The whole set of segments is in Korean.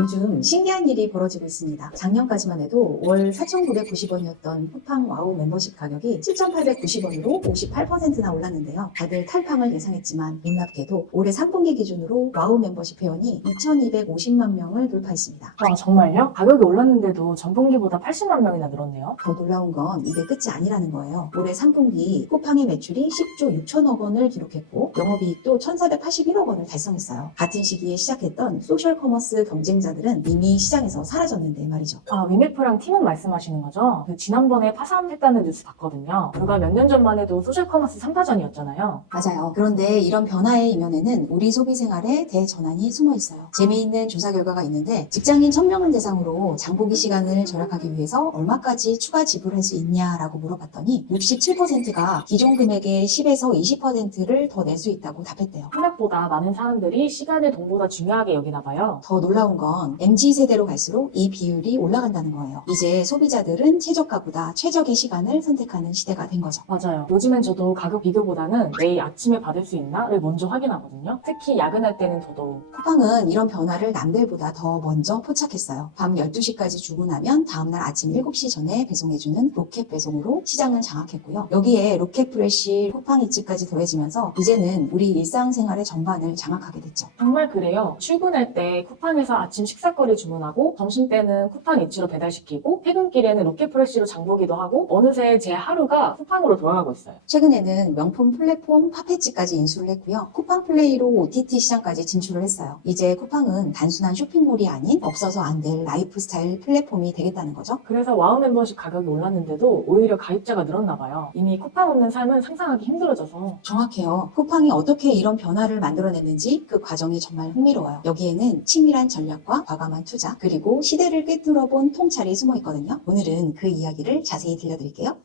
요즘 신기한 일이 벌어지고 있습니다. 작년까지만 해도 월 4,990원이었던 쿠팡 와우 멤버십 가격이 7,890원으로 58%나 올랐는데요. 다들 탈팡을 예상했지만 놀랍게도 올해 3분기 기준으로 와우 멤버십 회원이 2,250만 명을 돌파했습니다. 와, 정말요? 가격이 올랐는데도 전분기보다 80만 명이나 늘었네요. 더 놀라운 건 이게 끝이 아니라는 거예요. 올해 3분기 쿠팡의 매출이 10조 6천억 원을 기록했고 영업이익도 1,481억 원을 달성했어요. 같은 시기에 시작했던 소셜 커머스 경쟁자들은 이미 시장에서 사라졌는데 말이죠. 아, 위메프랑 팀원 말씀하시는 거죠? 지난번에 파산했다는 뉴스 봤거든요. 불과 몇 년 전만 해도 소셜커머스 3파전이었잖아요. 맞아요. 그런데 이런 변화의 이면에는 우리 소비 생활에 대전환이 숨어 있어요. 재미있는 조사 결과가 있는데 직장인 1,000명을 대상으로 장보기 시간을 절약하기 위해서 얼마까지 추가 지불할 수 있냐라고 물어봤더니 67%가 기존 금액의 10에서 20%를 더 낼 수 있다고 답했대요. 생각보다 많은 사람들이 시간을 돈보다 중요하게 여기나 봐요. 더 놀라운 건 MZ세대로 갈수록 이 비율이 올라간다는 거예요. 이제 소비자들은 최저가보다 최적의 시간을 선택하는 시대가 된 거죠. 맞아요. 요즘엔 저도 가격 비교보다는 내일 아침에 받을 수 있나를 먼저 확인하거든요. 특히 야근할 때는 더더욱. 쿠팡은 이런 변화를 남들보다 더 먼저 포착했어요. 밤 12시까지 주문하면 다음날 아침 7시 전에 배송해주는 로켓 배송으로 시장을 장악했고요. 여기에 로켓 프레시, 쿠팡 이츠까지 더해지면서 이제는 우리 일상생활의 전반을 장악하게 됐죠. 정말 그래요. 출근할 때 쿠팡에서 아침 식사거리 주문하고 점심 때는 쿠팡 이츠로 배달시키고 퇴근길에는 로켓프레시로 장보기도 하고 어느새 제 하루가 쿠팡으로 돌아가고 있어요. 최근에는 명품 플랫폼 파페치까지 인수를 했고요. 쿠팡 플레이로 OTT 시장까지 진출을 했어요. 이제 쿠팡은 단순한 쇼핑몰이 아닌 없어서 안 될 라이프스타일 플랫폼이 되겠다는 거죠. 그래서 와우 멤버십 가격이 올랐는데도 오히려 가입자가 늘었나 봐요. 이미 쿠팡 없는 삶은 상상하기 힘들어져서. 정확해요. 쿠팡이 어떻게 이런 변화를 만들어냈는지 그 과정이 정말 흥미로워요. 여기에는 치밀한 전략과 과감한 투자, 그리고 시대를 꿰뚫어본 통찰이 숨어 있거든요. 오늘은 그 이야기를 자세히 들려드릴게요.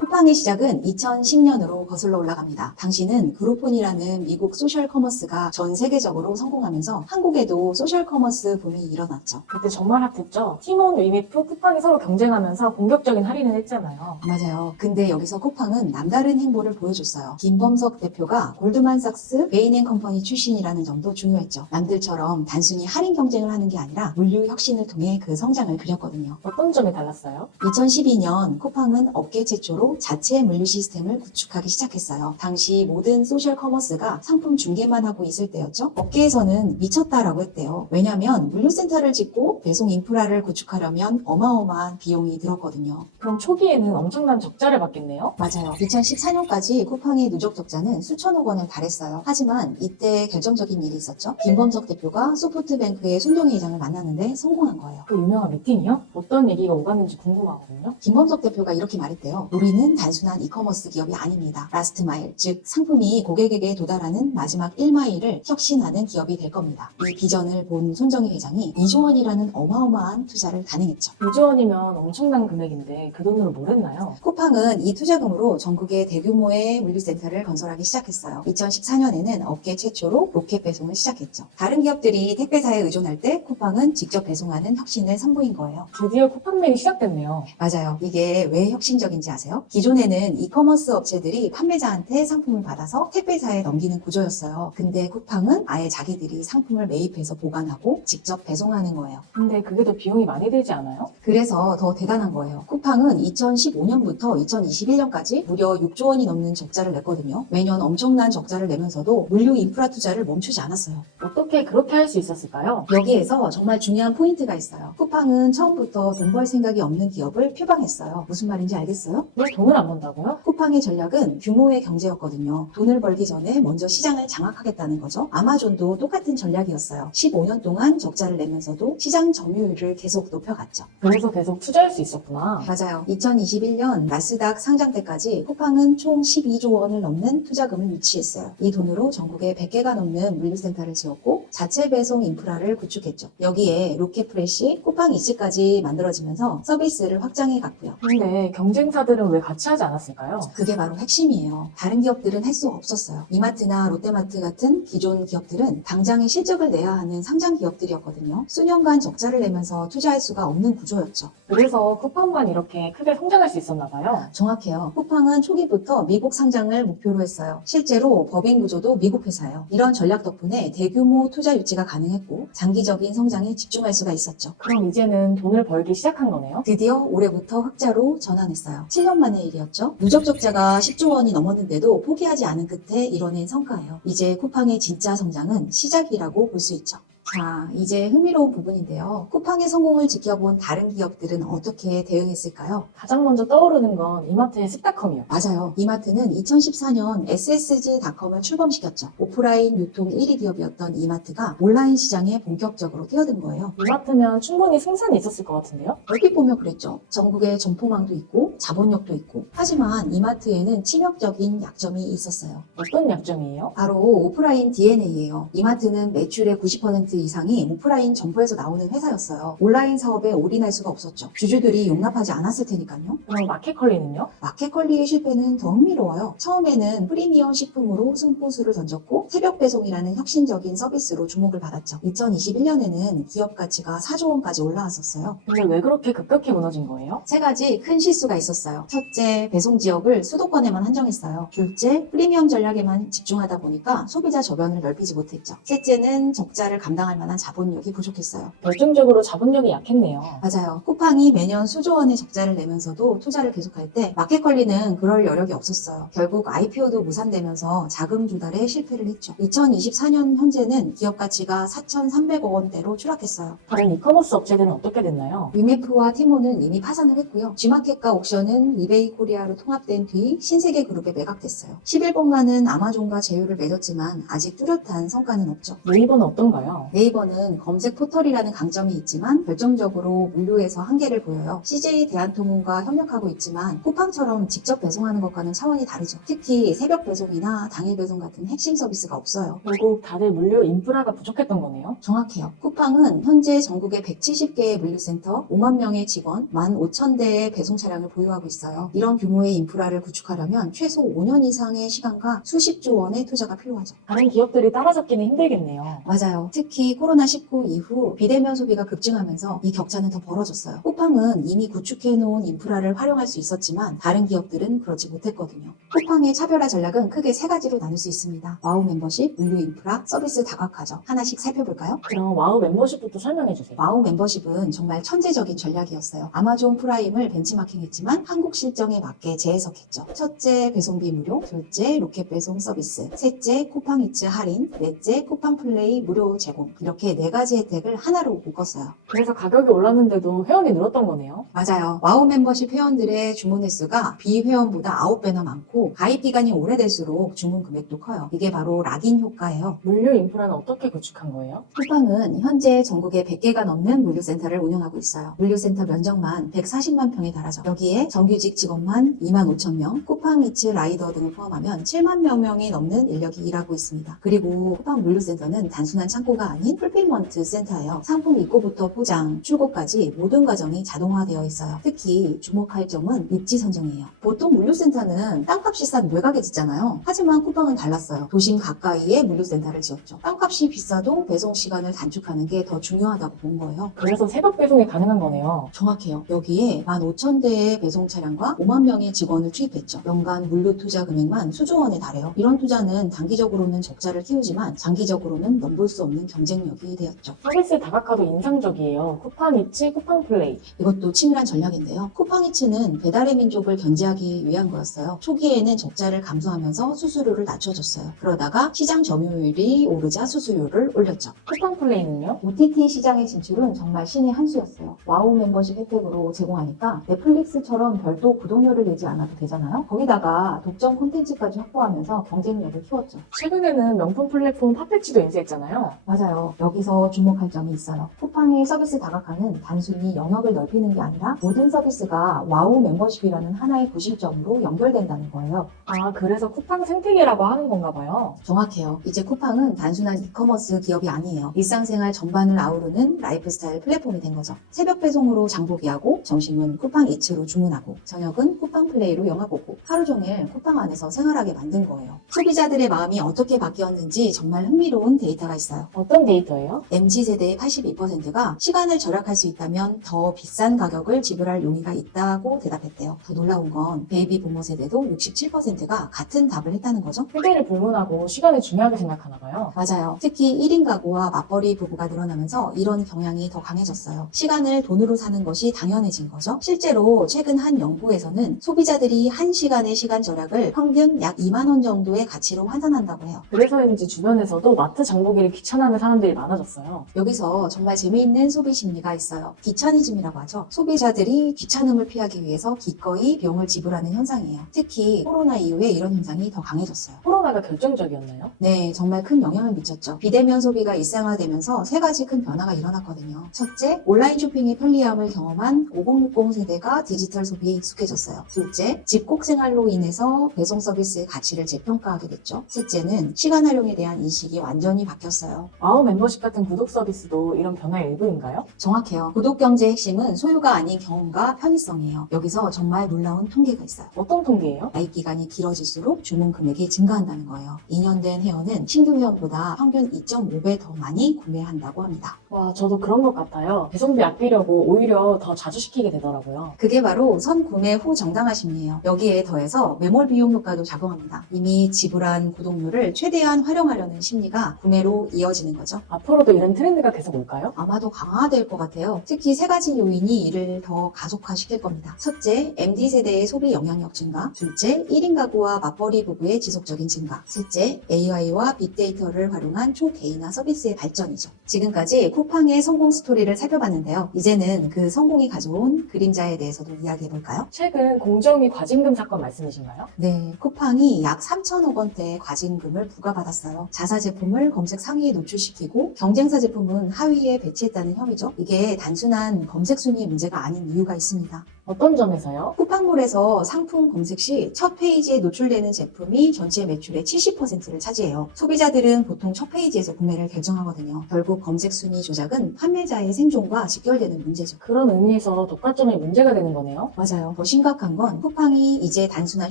쿠팡의 시작은 2010년으로 거슬러 올라갑니다. 당시는 그룹폰이라는 미국 소셜 커머스가 전 세계적으로 성공하면서 한국에도 소셜 커머스 붐이 일어났죠. 그때 정말 핫했죠. 팀원, 위메프, 쿠팡이 서로 경쟁하면서 공격적인 할인을 했잖아요. 맞아요. 근데 여기서 쿠팡은 남다른 행보를 보여줬어요. 김범석 대표가 골드만삭스 베인앤컴퍼니 출신이라는 점도 중요했죠. 남들처럼 단순히 할인 경쟁을 하는 게 아니라 물류 혁신을 통해 그 성장을 그렸거든요. 어떤 점이 달랐어요? 2012년 쿠팡은 업계 최초로 자체 물류 시스템을 구축하기 시작했어요. 당시 모든 소셜 커머스가 상품 중개만 하고 있을 때였죠. 업계에서는 미쳤다라고 했대요. 왜냐하면 물류센터를 짓고 배송 인프라를 구축하려면 어마어마한 비용이 들었거든요. 그럼 초기에는 엄청난 적자를 받겠네요? 맞아요. 2014년까지 쿠팡의 누적 적자는 수천억 원을 달했어요. 하지만 이때 결정적인 일이 있었죠. 김범석 대표가 소프트뱅크의 손정혜 회장을 만나는데 성공한 거예요. 그 유명한 미팅이요? 어떤 얘기가 오갔는지 궁금하거든요. 김범석 대표가 이렇게 말했대요. 우리는 단순한 이커머스 기업이 아닙니다. 라스트 마일, 즉 상품이 고객에게 도달하는 마지막 1마일을 혁신하는 기업이 될 겁니다. 이 비전을 본 손정희 회장이 2조 원이라는 어마어마한 투자를 단행했죠. 2조 원이면 엄청난 금액인데 그 돈으로 뭘 했나요? 쿠팡은 이 투자금으로 전국에 대규모의 물류센터를 건설하기 시작했어요. 2014년에는 업계 최초로 로켓 배송을 시작했죠. 다른 기업들이 택배사에 의존할 때 쿠팡은 직접 배송하는 혁신을 선보인 거예요. 드디어 쿠팡맨이 시작됐네요. 맞아요. 이게 왜 혁신적인지 아세요? 기존에는 이커머스 업체들이 판매자한테 상품을 받아서 택배사에 넘기는 구조였어요. 근데 쿠팡은 아예 자기들이 상품을 매입해서 보관하고 직접 배송하는 거예요. 근데 그게 더 비용이 많이 들지 않아요? 그래서 더 대단한 거예요. 쿠팡은 2015년부터 2021년까지 무려 6조 원이 넘는 적자를 냈거든요. 매년 엄청난 적자를 내면서도 물류 인프라 투자를 멈추지 않았어요. 어떻게 그렇게 할 수 있었을까요? 여기에서 정말 중요한 포인트가 있어요. 쿠팡은 처음부터 돈 벌 생각이 없는 기업을 표방했어요. 무슨 말인지 알겠어요? 왜 돈을 안 번다고요? 쿠팡의 전략은 규모의 경제였거든요. 돈을 벌기 전에 먼저 시장을 장악하겠다는 거죠. 아마존도 똑같은 전략이었어요. 15년 동안 적자를 내면서도 시장 점유율을 계속 높여갔죠. 그래서 계속 투자할 수 있었구나. 맞아요. 2021년 나스닥 상장 때까지 쿠팡은 총 12조 원을 넘는 투자금을 유치했어요. 이 돈으로 전국에 100개가 넘는 물류센터를 지었고 자체 배송 인프라를 구축했죠. 여기에 로켓프레시, 쿠팡이츠까지 만들어지면서 서비스를 확장해 갔고요. 근데 경쟁사들은 왜 같이 하지 않았을까요? 그게 바로 핵심이에요. 다른 기업들은 할 수 없었어요. 이마트나 롯데마트 같은 기존 기업들은 당장의 실적을 내야 하는 상장 기업들이었거든요. 수년간 적자를 내면서 투자할 수가 없는 구조였죠. 그래서 쿠팡만 이렇게 크게 성장할 수 있었나 봐요. 정확해요. 쿠팡은 초기부터 미국 상장을 목표로 했어요. 실제로 법인 구조도 미국 회사예요. 이런 전략 덕분에 대규모 투자 유치가 가능했고 장기적인 성장에 집중할 수가 있었죠. 그럼 이제는 돈을 벌기 시작한 거네요? 드디어 올해부터 흑자로 전환했어요. 7년 만의 일이었죠. 누적 적자가 10조 원이 넘었는데도 포기하지 않은 끝에 이뤄낸 성과예요. 이제 쿠팡의 진짜 성장은 시작이라고 볼 수 있죠. 자, 이제 흥미로운 부분인데요. 쿠팡의 성공을 지켜본 다른 기업들은 어떻게 대응했을까요? 가장 먼저 떠오르는 건 이마트의 습닷컴이요. 맞아요. 이마트는 2014년 SSG닷컴을 출범시켰죠. 오프라인 유통 1위 기업이었던 이마트가 온라인 시장에 본격적으로 뛰어든 거예요. 이마트면 충분히 승산이 있었을 것 같은데요? 얼핏 보면 그랬죠. 전국에 점포망도 있고 자본력도 있고. 하지만 이마트에는 치명적인 약점이 있었어요. 어떤 약점이에요? 바로 오프라인 DNA예요. 이마트는 매출의 90% 이상이 오프라인 점포에서 나오는 회사였어요. 온라인 사업에 올인할 수가 없었죠. 주주들이 용납하지 않았을 테니까요. 그럼 마켓컬리는요? 마켓컬리의 실패는 더 흥미로워요. 처음에는 프리미엄 식품으로 승부수를 던졌고 새벽 배송이라는 혁신적인 서비스로 주목을 받았죠. 2021년에는 기업 가치가 4조 원까지 올라왔었어요. 근데 왜 그렇게 급격히 무너진 거예요? 세 가지 큰 실수가 있었어요. 첫째, 배송 지역을 수도권에만 한정했어요. 둘째, 프리미엄 전략에만 집중하다 보니까 소비자 저변을 넓히지 못했죠. 셋째는 적자를 감당할 만한 자본력이 부족했어요. 결정적으로 자본력이 약했네요. 맞아요. 쿠팡이 매년 수조 원의 적자를 내면서도 투자를 계속할 때 마켓컬리는 그럴 여력이 없었어요. 결국 IPO도 무산되면서 자금 조달에 실패를 했죠. 2024년 현재는 기업 가치가 4,300억 원대로 추락했어요. 다른 이커머스 업체들은 어떻게 됐나요? 위메프와 티모는 이미 파산을 했고요. G마켓과 옥션은 리베이 코리아로 통합된 뒤 신세계 그룹에 매각됐어요. 11번가는 아마존과 제휴를 맺었지만 아직 뚜렷한 성과는 없죠. 네이버는 어떤가요? 네이버는 검색 포털이라는 강점이 있지만 결정적으로 물류에서 한계를 보여요. CJ 대한통운과 협력하고 있지만 쿠팡처럼 직접 배송하는 것과는 차원이 다르죠. 특히 새벽 배송이나 당일 배송 같은 핵심 서비스가 없어요. 결국 다들 물류 인프라가 부족했던 거네요. 정확해요. 쿠팡은 현재 전국에 170개의 물류센터, 5만 명의 직원, 15,000대의 배송 차량을 보유하고 있어요. 이런 규모의 인프라를 구축하려면 최소 5년 이상의 시간과 수십조 원의 투자가 필요하죠. 다른 기업들이 따라잡기는 힘들겠네요. 맞아요. 특히 코로나19 이후 비대면 소비가 급증하면서 이 격차는 더 벌어졌어요. 쿠팡은 이미 구축해놓은 인프라를 활용할 수 있었지만 다른 기업들은 그렇지 못했거든요. 쿠팡의 차별화 전략은 크게 세 가지로 나눌 수 있습니다. 와우 멤버십, 물류 인프라, 서비스 다각화죠. 하나씩 살펴볼까요? 그럼 와우 멤버십부터 설명해주세요. 와우 멤버십은 정말 천재적인 전략이었어요. 아마존 프라임을 벤치마킹했지만 한국 실정에 맞게 재해석했죠. 첫째, 배송비 무료. 둘째, 로켓 배송 서비스. 셋째, 쿠팡이츠 할인. 넷째, 쿠팡플레이 무료 제공. 이렇게 네 가지 혜택을 하나로 묶었어요. 그래서 가격이 올랐는데도 회원이 늘었던 거네요. 맞아요. 와우 멤버십 회원들의 주문 횟수가 비회원보다 9배나 많고 가입 기간이 오래될수록 주문 금액도 커요. 이게 바로 락인 효과예요. 물류 인프라는 어떻게 구축한 거예요? 쿠팡은 현재 전국에 100개가 넘는 물류센터를 운영하고 있어요. 물류센터 면적만 140만 평에 달하죠. 여기에 정규직 직원만 2만 5천 명, 쿠팡이츠 라이더 등을 포함하면 7만 명이 넘는 인력이 일하고 있습니다. 그리고 쿠팡 물류센터는 단순한 창고가 아닌 풀필먼트 센터예요. 상품 입고부터 포장, 출고까지 모든 과정이 자동화되어 있어요. 특히 주목할 점은 입지 선정이에요. 보통 물류센터는 땅값이 싼 외곽에 짓잖아요. 하지만 쿠팡은 달랐어요. 도심 가까이에 물류센터를 지었죠. 땅값이 비싸도 배송 시간을 단축하는 게 더 중요하다고 본 거예요. 그래서 새벽 배송이 가능한 거네요. 정확해요. 여기에 15,000대의 배송 차량과 5만 명의 직원을 투입했죠. 연간 물류 투자 금액만 수조 원에 달해요. 이런 투자는 단기적으로는 적자를 키우지만 장기적으로는 넘볼 수 없는 경쟁력이 되었죠. 서비스 다각화도 인상적이에요. 쿠팡이츠, 쿠팡플레이. 이것도 치밀한 전략인데요. 쿠팡이츠는 배달의 민족을 견제하기 위한 거였어요. 초기에는 적자를 감소하면서 수수료를 낮춰줬어요. 그러다가 시장 점유율이 오르자 수수료를 올렸죠. 쿠팡플레이는요? OTT 시장의 진출은 정말 신의 한 수였어요. 와우 멤버십 혜택으로 제공하니까 넷플릭스처럼 별도 구독료를 내지 않아도 되잖아요. 거기다가 독점 콘텐츠까지 확보하면서 경쟁력을 키웠죠. 최근에는 명품 플랫폼 팟패치도 인수했잖아요. 맞아요. 맞아요. 여기서 주목할 점이 있어요. 쿠팡의 서비스 다각화는 단순히 영역을 넓히는 게 아니라 모든 서비스가 와우 멤버십이라는 하나의 구심점으로 연결된다는 거예요. 아, 그래서 쿠팡 생태계라고 하는 건가 봐요. 정확해요. 이제 쿠팡은 단순한 이커머스 기업이 아니에요. 일상생활 전반을 아우르는 라이프스타일 플랫폼이 된 거죠. 새벽 배송으로 장보기하고, 점심은 쿠팡 이츠로 주문하고, 저녁은 쿠팡 플레이로 영화 보고, 하루 종일 쿠팡 안에서 생활하게 만든 거예요. 소비자들의 마음이 어떻게 바뀌었는지 정말 흥미로운 데이터가 있어요. 어떤 데이터예요? MZ세대의 82%가 시간을 절약할 수 있다면 더 비싼 가격을 지불할 용의가 있다고 대답했대요. 더 놀라운 건 베이비 부모 세대도 67%가 같은 답을 했다는 거죠. 세대를 불문하고 시간을 중요하게 생각하나 봐요. 맞아요. 특히 1인 가구와 맞벌이 부부가 늘어나면서 이런 경향이 더 강해졌어요. 시간을 돈으로 사는 것이 당연해진 거죠. 실제로 최근 한 연구에서는 소비자들이 1시간의 시간 절약을 평균 약 2만 원 정도의 가치로 환산한다고 해요. 그래서인지 주변에서도 마트 장보기를 귀찮아하는 사람들이 많아졌어요. 여기서 정말 재미있는 소비 심리가 있어요. 귀차니즘이라고 하죠. 소비자들이 귀찮음을 피하기 위해서 기꺼이 비용을 지불하는 현상이에요. 특히 코로나 이후에 이런 현상이 더 강해졌어요. 코로나가 결정적이었나요? 네, 정말 큰 영향을 미쳤죠. 비대면 소비가 일상화되면서 세 가지 큰 변화가 일어났거든요. 첫째, 온라인 쇼핑의 편리함을 경험한 5060 세대가 디지털 소비에 익숙해졌어요. 둘째, 집콕 생활로 인해서 배송 서비스의 가치를 재평가하게 됐죠. 셋째는 시간 활용에 대한 인식이 완전히 바뀌었어요. 와우 멤버십 같은 구독 서비스도 이런 변화의 일부인가요? 정확해요. 구독 경제의 핵심은 소유가 아닌 경험과 편의성이에요. 여기서 정말 놀라운 통계가 있어요. 어떤 통계예요? 가입 기간이 길어질수록 주문 금액이 증가한다는 거예요. 2년 된 회원은 신규 회원보다 평균 2.5배 더 많이 구매한다고 합니다. 와, 저도 그런 것 같아요. 배송비 아끼려고 오히려 더 자주 시키게 되더라고요. 그게 바로 선구매 후 정당화 심리예요. 여기에 더해서 매몰 비용 효과도 작용합니다. 이미 지불한 구독료를 최대한 활용하려는 심리가 구매로 이어지는 거죠. 앞으로도 이런 트렌드가 계속 올까요? 아마도 강화될 것 같아요. 특히 세 가지 요인이 이를 더 가속화시킬 겁니다. 첫째, MZ세대의 소비 영향력 증가. 둘째, 1인 가구와 맞벌이 부부의 지속적인 증가. 셋째, AI와 빅데이터를 활용한 초개인화 서비스의 발전이죠. 지금까지 쿠팡의 성공 스토리를 살펴봤는데요. 이제는 그 성공이 가져온 그림자에 대해서도 이야기해볼까요? 최근 공정위 과징금 사건 말씀이신가요? 네, 쿠팡이 약 3천억 원대의 과징금을 부과받았어요. 자사 제품을 검색 상위에 노출시키고 경쟁사 제품은 하위에 배치했다는 혐의죠. 이게 단순한 검색 순위 문제가 아닌 이유가 있습니다. 어떤 점에서요? 쿠팡몰에서 상품 검색 시 첫 페이지에 노출되는 제품이 전체 매출의 70%를 차지해요. 소비자들은 보통 첫 페이지에서 구매를 결정하거든요. 결국 검색 순위 조작은 판매자의 생존과 직결되는 문제죠. 그런 의미에서 독과점이 문제가 되는 거네요. 맞아요. 더 심각한 건 쿠팡이 이제 단순한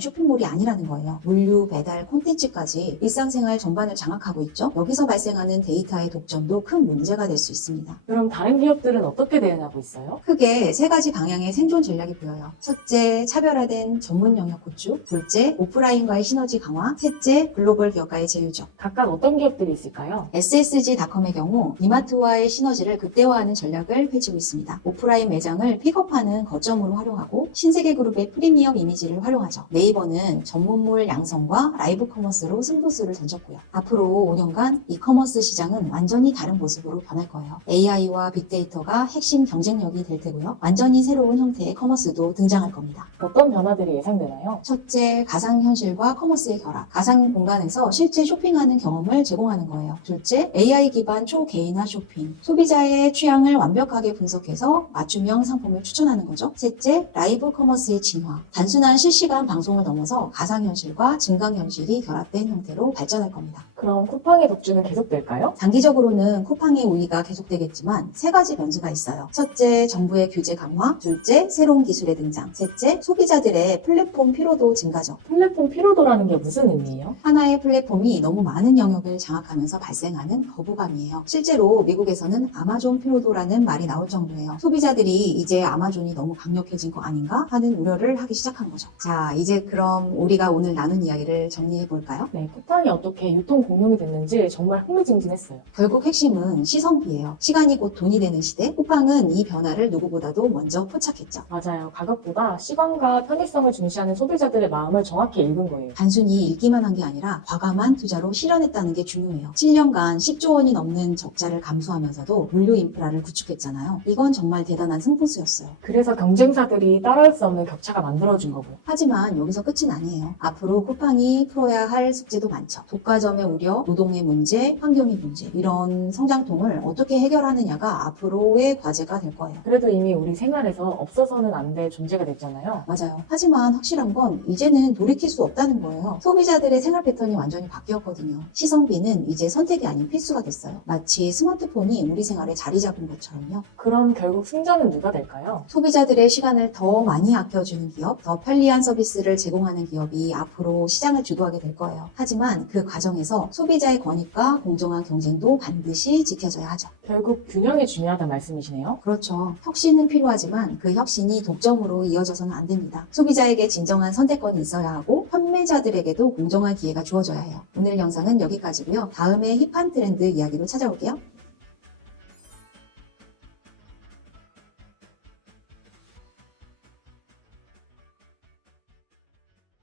쇼핑몰이 아니라는 거예요. 물류, 배달, 콘텐츠까지 일상생활 전반을 장악하고 있죠. 여기서 발생하는 데이터의 독점도 큰 문제가 될 수 있습니다. 그럼 다른 기업들은 어떻게 대응하고 있어요? 크게 세 가지 방향의 생존 전략이 보여요. 첫째, 차별화된 전문 영역 구축. 둘째, 오프라인과의 시너지 강화. 셋째, 글로벌 기업과의 제휴죠. 각각 어떤 기업들이 있을까요? SSG닷컴의 경우 이마트와의 시너지를 극대화하는 전략을 펼치고 있습니다. 오프라인 매장을 픽업하는 거점으로 활용하고 신세계 그룹의 프리미엄 이미지를 활용하죠. 네이버는 전문몰 양성과 라이브 커머스로 승부수를 던졌고요. 앞으로 5년간 이커머스 시장은 완전히 다른 모습으로 변할 거예요. AI와 빅데이터가 핵심 경쟁력이 될 테고요. 완전히 새로운 형태의 커머스도 등장할 겁니다. 어떤 변화들이 예상되나요? 첫째, 가상현실과 커머스의 결합. 가상 공간에서 실제 쇼핑하는 경험을 제공하는 거예요. 둘째, AI 기반 초개인화 쇼핑. 소비자의 취향을 완벽하게 분석해서 맞춤형 상품을 추천하는 거죠. 셋째, 라이브 커머스의 진화. 단순한 실시간 방송을 넘어서 가상현실과 증강현실이 결합된 형태로 발전할 겁니다. 그럼 쿠팡의 독주는 계속될까요? 장기적으로는 쿠팡의 우위가 계속되겠지만 세 가지 변수가 있어요. 첫째, 정부의 규제 강화. 둘째, 새로운 기술의 등장. 셋째, 소비자들의 플랫폼 피로도 증가죠. 플랫폼 피로도라는 게 무슨 의미예요? 하나의 플랫폼이 너무 많은 영역을 장악하면서 발생하는 거부감이에요. 실제로 미국에서는 아마존 피로도라는 말이 나올 정도예요. 소비자들이 이제 아마존이 너무 강력해진 거 아닌가 하는 우려를 하기 시작한 거죠. 자, 이제 그럼 우리가 오늘 나눈 이야기를 정리해 볼까요? 네, 쿠팡이 어떻게 유통 공룡이 됐는지 정말 흥미진진했어요. 결국 핵심은 시선비예요. 시간이 곧 돈이 되는 시대, 쿠팡은 이 변화를 누구보다도 먼저 포착했죠. 맞아요. 맞아요. 가격보다 시간과 편의성을 중시하는 소비자들의 마음을 정확히 읽은 거예요. 단순히 읽기만 한 게 아니라 과감한 투자로 실현했다는 게 중요해요. 7년간 10조 원이 넘는 적자를 감수하면서도 물류 인프라를 구축했잖아요. 이건 정말 대단한 승부수였어요. 그래서 경쟁사들이 따라올 수 없는 격차가 만들어진 거고. 하지만 여기서 끝은 아니에요. 앞으로 쿠팡이 풀어야 할 숙제도 많죠. 독과점의 우려, 노동의 문제, 환경의 문제, 이런 성장통을 어떻게 해결하느냐가 앞으로의 과제가 될 거예요. 그래도 이미 우리 생활에서 없어서는 안 될 존재가 됐잖아요. 맞아요. 하지만 확실한 건 이제는 돌이킬 수 없다는 거예요. 소비자들의 생활 패턴이 완전히 바뀌었거든요. 시성비는 이제 선택이 아닌 필수가 됐어요. 마치 스마트폰이 우리 생활에 자리 잡은 것처럼요. 그럼 결국 승자는 누가 될까요? 소비자들의 시간을 더 많이 아껴주는 기업, 더 편리한 서비스를 제공하는 기업이 앞으로 시장을 주도하게 될 거예요. 하지만 그 과정에서 소비자의 권익과 공정한 경쟁도 반드시 지켜져야 하죠. 결국 균형이 중요하다는 말씀이시네요. 그렇죠. 혁신은 필요하지만 그 혁신이 독점으로 이어져서는 안 됩니다. 소비자에게 진정한 선택권이 있어야 하고 판매자들에게도 공정한 기회가 주어져야 해요. 오늘 영상은 여기까지고요. 다음에 힙한 트렌드 이야기로 찾아올게요.